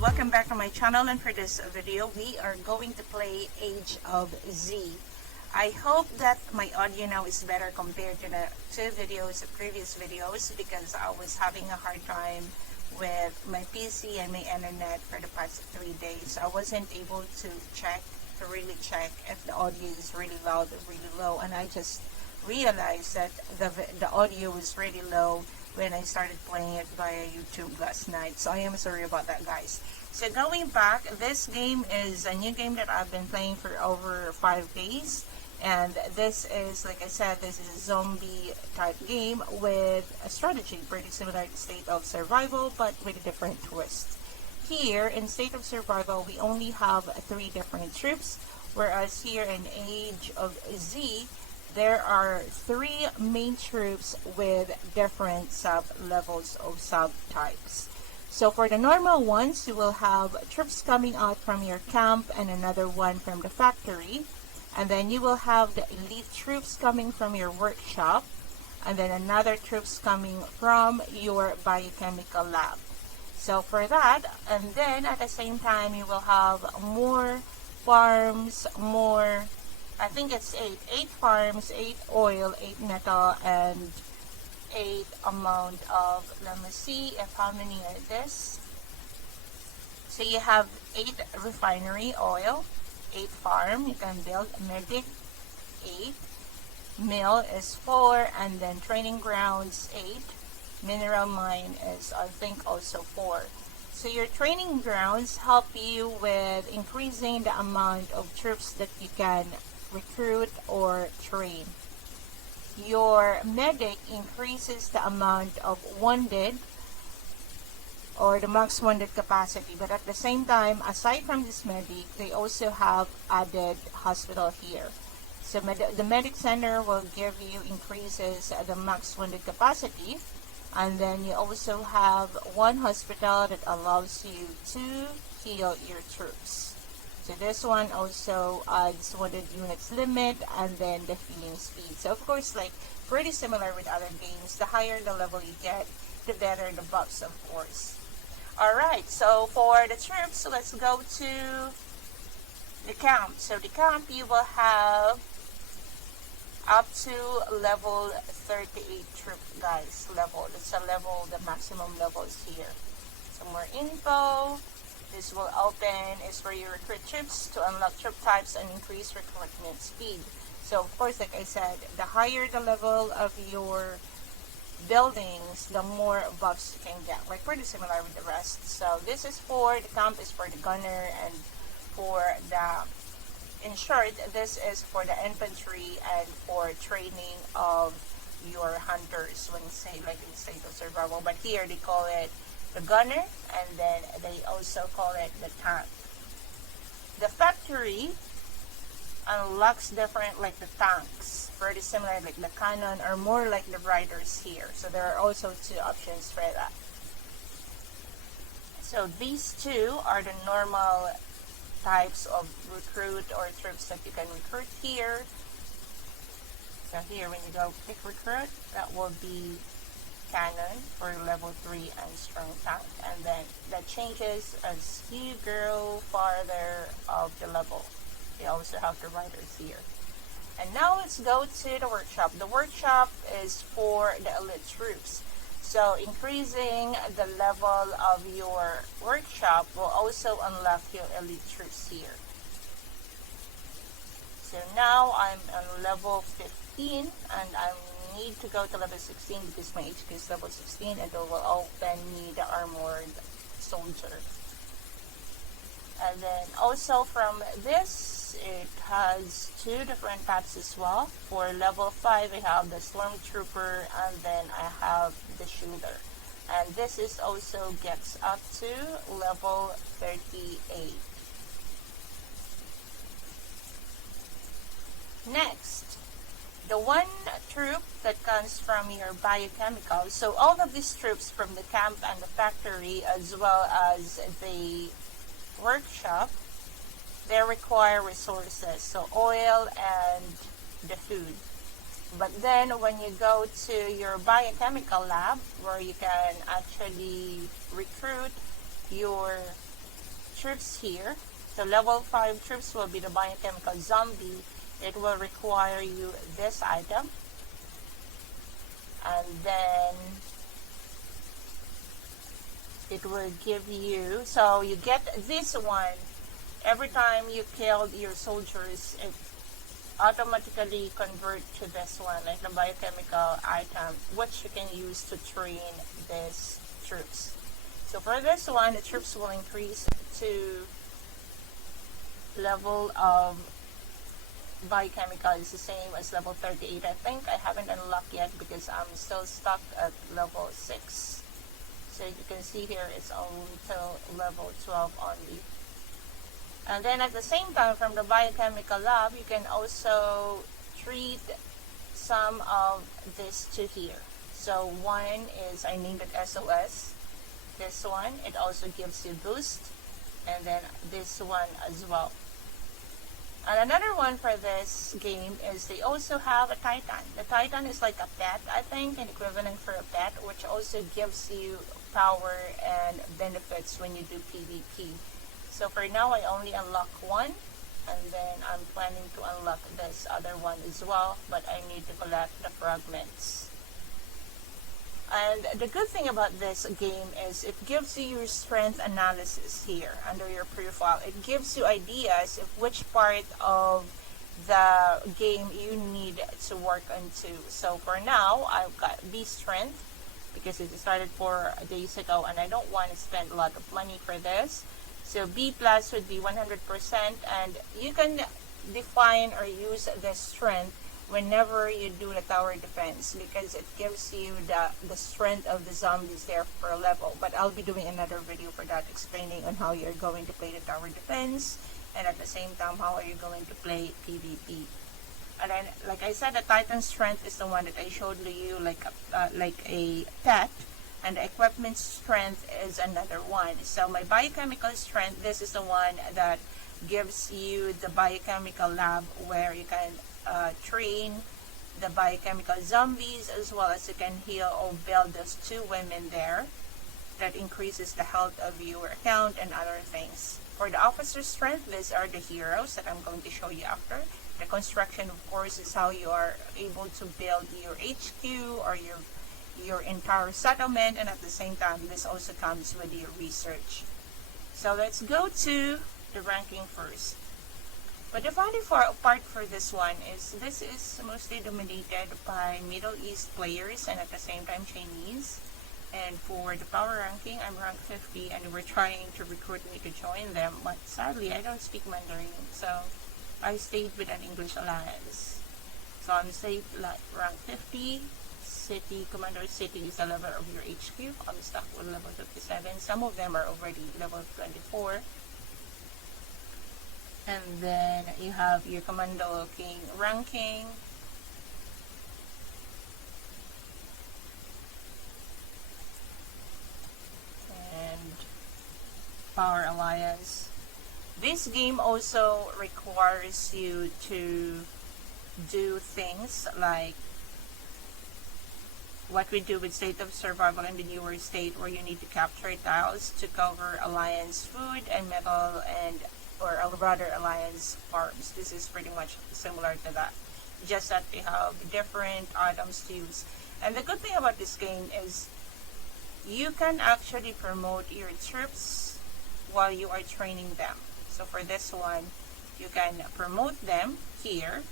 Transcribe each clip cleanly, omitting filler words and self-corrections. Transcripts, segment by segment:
welcome back to my channel, and for this video we are going to play Age of Z. I hope that my audio now is better compared to the previous videos, because I was having a hard time with my PC and my internet for the past 3 days. I wasn't able to really check if the audio is really loud or really low, and I just realized that the audio was really low when I started playing it via YouTube last night. So I am sorry about that, guys. So going back, this game is a new game that I've been playing for over 5 days. And this is, like I said, this is a zombie type game with a strategy, pretty similar to State of Survival, but with a different twist. Here, in State of Survival, we only have 3 different troops, whereas here in Age of Z, there are 3 main troops with different sub-levels of subtypes. So for the normal ones, you will have troops coming out from your camp and another one from the factory. And then you will have the elite troops coming from your workshop, and then another troops coming from your biochemical lab. So for that, and then at the same time, you will have more farms, more, I think it's 8 farms, 8 oil, 8 metal, and 8 amount of, let me see if how many are this. So you have 8 refinery oil, 8 farm, you can build a medic, 8, mill is 4, and then training grounds 8, mineral mine is I think also 4. So your training grounds help you with increasing the amount of troops that you can recruit or train. Your medic increases the amount of wounded, or the max wounded capacity, but at the same time, aside from this medic, they also have added hospital here. So the medic center will give you increases the max wounded capacity, and then you also have 1 hospital that allows you to heal your troops. So this one also adds wounded units limit and then the healing speed. So of course, like pretty similar with other games, the higher the level you get, the better the buffs, of course. Alright, so for the troops, let's go to the camp. So the camp, you will have up to level 38 troop, guys, level. That's a level, the maximum level is here. Some more info. This will open is where you recruit troops to unlock troop types and increase recruitment speed. So of course, like I said, the higher the level of your buildings, the more buffs you can get, like pretty similar with the rest. So this is for the camp, is for the gunner, and for the, in short, this is for the infantry and for training of your hunters, when say like in State of Survival. But here they call it the gunner, and then they also call it the tank. The factory unlocks different, like the tanks, pretty similar like the cannon, or more like the riders here. So there are also 2 options for that. So these 2 are the normal types of recruit or troops that you can recruit here. So here, when you go pick recruit, that will be cannon for level 3 and strong tank, and then that changes as you grow farther of the level. They also have the riders here. And now let's go to the workshop. The workshop is for the elite troops. So increasing the level of your workshop will also unlock your elite troops here. So now I'm on level 15, and I need to go to level 16 because my HP is level 16, and it will open me the armored soldier. And then also from this, it has 2 different types as well. For level 5, I have the Stormtrooper, and then I have the Shooter. And this is also gets up to level 38. Next, the 1 troop that comes from your biochemical. So all of these troops from the camp and the factory, as well as the workshop, they require resources, so oil and the food. But then when you go to your biochemical lab, where you can actually recruit your troops here. So level 5 troops will be the biochemical zombie. It will require you this item. And then it will give you, so you get this one every time you killed your soldiers. It automatically convert to this one, like the biochemical item, which you can use to train these troops. So for this one, the troops will increase to level of biochemical is the same as level 38. I think I haven't unlocked yet because I'm still stuck at level 6. So you can see here it's until level 12 only. And then at the same time, from the biochemical lab, you can also treat some of this to here. So one is, I named it SOS. This one, it also gives you boost. And then this one as well. And another one for this game is they also have a Titan. The Titan is like a pet, I think, an equivalent for a pet, which also gives you power and benefits when you do PvP. So for now, I only unlock one, and then I'm planning to unlock this other one as well, but I need to collect the fragments. And the good thing about this game is it gives you your strength analysis here under your profile. It gives you ideas of which part of the game you need to work into. So for now, I've got B strength because it started 4 days ago and I don't want to spend a lot of money for this. So B plus would be 100%, and you can define or use the strength whenever you do the tower defense because it gives you the strength of the zombies there per level. But I'll be doing another video for that, explaining on how you're going to play the tower defense and at the same time how are you going to play PvP. And then, like I said, the Titan strength is the one that I showed to you, like a pet, and the equipment strength is another one. So my biochemical strength, this is the one that gives you the biochemical lab where you can train the biochemical zombies, as well as you can heal or build those 2 women there. That increases the health of your account and other things. For the officer strength, these are the heroes that I'm going to show you after. The construction, of course, is how you are able to build your HQ or your entire settlement, and at the same time, this also comes with your research. So let's go to the ranking first. But the funny part for this one is this is mostly dominated by Middle East players and at the same time Chinese. And for the power ranking, I'm rank 50 and we're trying to recruit me to join them. But sadly, I don't speak Mandarin, so I stayed with an English alliance. So I'm safe rank 50. City, Commander City is the level of your HQ. I'm stuck with level 57. Some of them are already level 24. And then you have your Commando King ranking. And Power Alliance. This game also requires you to do things like what we do with State of Survival in the newer state, where you need to capture tiles to cover Alliance food and metal, and or rather Alliance farms. This is pretty much similar to that, just that they have different items to use. And the good thing about this game is you can actually promote your troops while you are training them. So for this one, you can promote them here,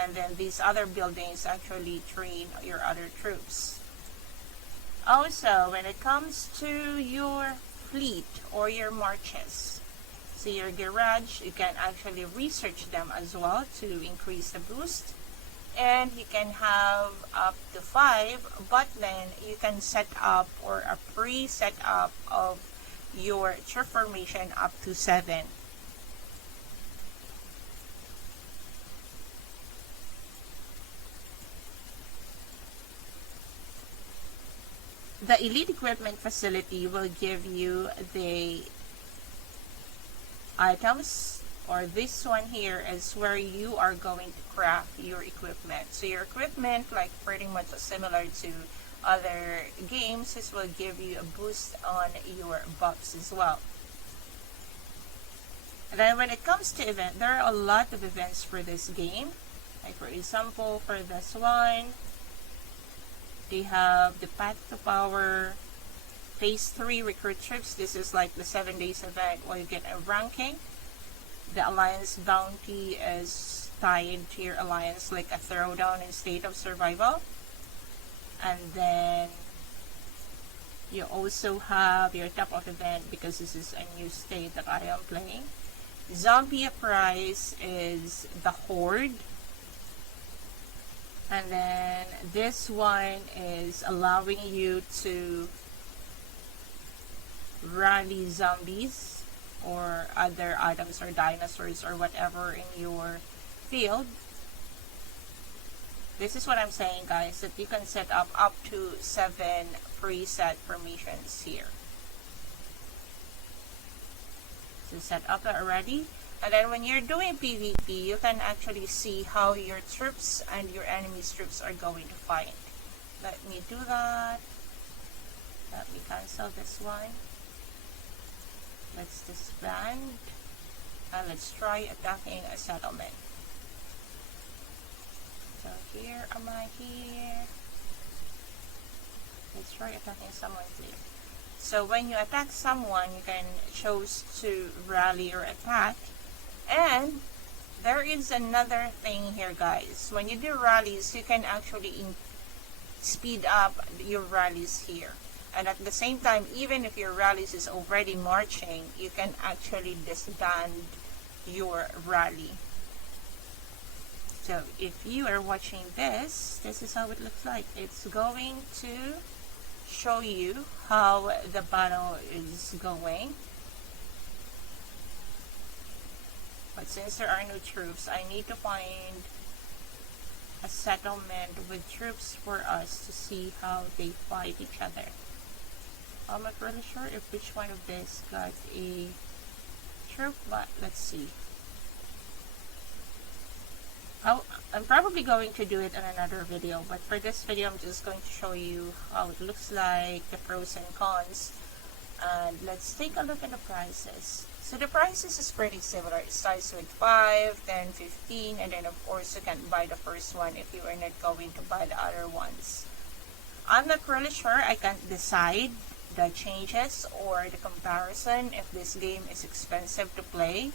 and then these other buildings actually train your other troops. Also, when it comes to your fleet or your marches, so your garage, you can actually research them as well to increase the boost. And you can have up to 5, but then you can set up or a pre-set up of your troop formation up to 7. The Elite Equipment Facility will give you the items, or this one here is where you are going to craft your equipment. So your equipment, like pretty much similar to other games, this will give you a boost on your buffs as well. And then when it comes to event, there are a lot of events for this game. Like for example, for this one, they have the Path to Power Phase 3 Recruit Troops. This is like the 7 days event where you get a ranking. The Alliance bounty is tied to your alliance, like a throwdown in State of Survival. And then you also have your top of event, because this is a new state that I am playing. Zombie Uprise is the Horde. And then this one is allowing you to rally zombies or other items or dinosaurs or whatever in your field. This is what I'm saying, guys, that you can set up to 7 preset permissions here. So set up that already. And then when you're doing PvP, you can actually see how your troops and your enemy's troops are going to fight. Let me do that. Let me cancel this one. Let's disband. And let's try attacking a settlement. So here am I here. Let's try attacking someone here. So when you attack someone, you can choose to rally or attack. And there is another thing here, guys. When you do rallies, you can actually speed up your rallies here. And at the same time, even if your rallies is already marching, you can actually disband your rally. So if you are watching this, this is how it looks like. It's going to show you how the battle is going. But since there are no troops, I need to find a settlement with troops for us to see how they fight each other. I'm not really sure if which one of this got a troop, but let's see. I'm probably going to do it in another video, but for this video I'm just going to show you how it looks like, the pros and cons. And let's take a look at the prices. So the prices is pretty similar. It starts with 5, 10, 15, and then of course you can buy the first one if you are not going to buy the other ones. I'm not really sure. I can't decide the changes or the comparison if this game is expensive to play,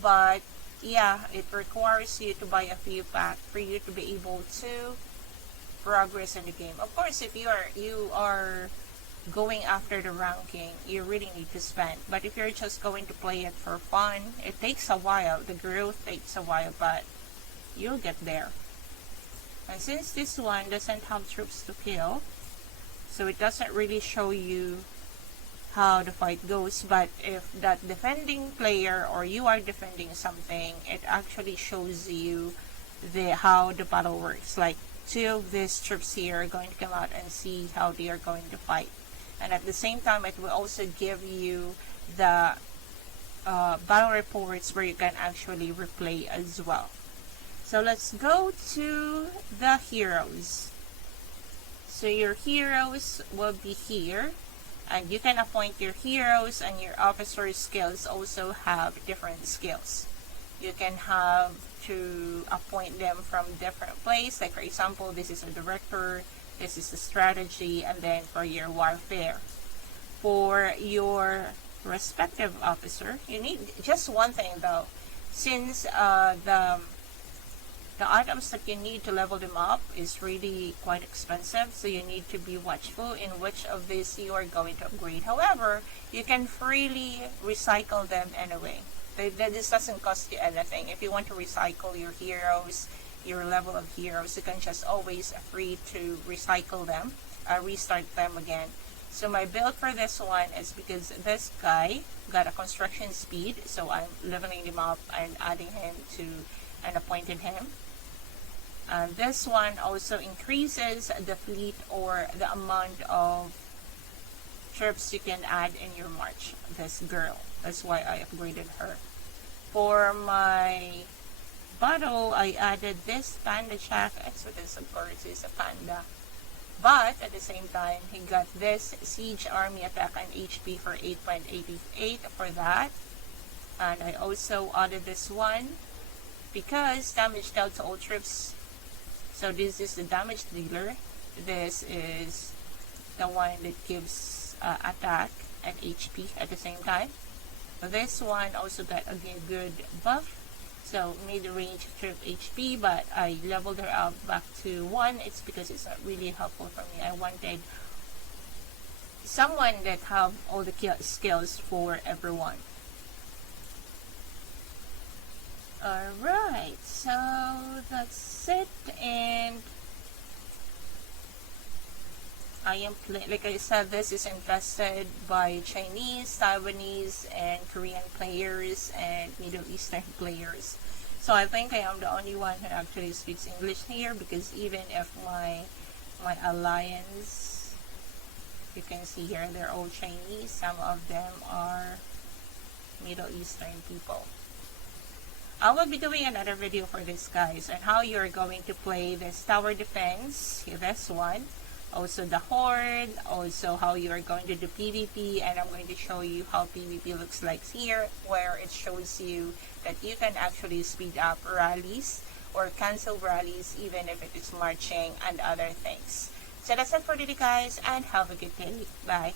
but yeah, it requires you to buy a few packs for you to be able to progress in the game. Of course, if you are going after the ranking, you really need to spend. But if you're just going to play it for fun, it takes a while. The growth takes a while, but you'll get there. And since this one doesn't have troops to kill, so it doesn't really show you how the fight goes, but if that defending player or you are defending something, it actually shows you how the battle works. Like 2 of these troops here are going to come out and see how they are going to fight. And at the same time, it will also give you the battle reports where you can actually replay as well. So let's go to the heroes. So your heroes will be here, and you can appoint your heroes, and your officer skills also have different skills. You can have to appoint them from different places. Like for example, this is a director, this is the strategy, and then for your warfare. For your respective officer, you need just one thing though. Since the items that you need to level them up is really quite expensive, so you need to be watchful in which of these you are going to upgrade. However, you can freely recycle them anyway. This doesn't cost you anything. If you want to recycle your heroes, your level of heroes, you can just always free to recycle them, restart them again. So my build for this one is because this guy got a construction speed, so I'm leveling him up and adding him to and appointed him. And this one also increases the fleet or the amount of troops you can add in your march. This girl, that's why I upgraded her. For my battle, I added this panda jacket, so this of course is a panda. But at the same time, he got this siege army attack and HP for 8.88 for that. And I also added this one because damage dealt to all troops. So this is the damage dealer. This is the one that gives attack and HP at the same time. This one also got a good buff, so mid-range troop HP, but I leveled her up back to 1. It's because it's not really helpful for me. I wanted someone that have all the skills for everyone. Alright, so that's it, and I am like I said, this is infested by Chinese, Taiwanese, and Korean players and Middle Eastern players. So I think I am the only one who actually speaks English here, because even if my alliance, you can see here, they're all Chinese. Some of them are Middle Eastern people. I will be doing another video for this, guys, on how you're going to play this tower defense, this one, also the horde, also how you are going to do PvP, and I'm going to show you how PvP looks like here, where it shows you that you can actually speed up rallies or cancel rallies even if it is marching and other things. So that's it for today, guys, and have a good day. Bye.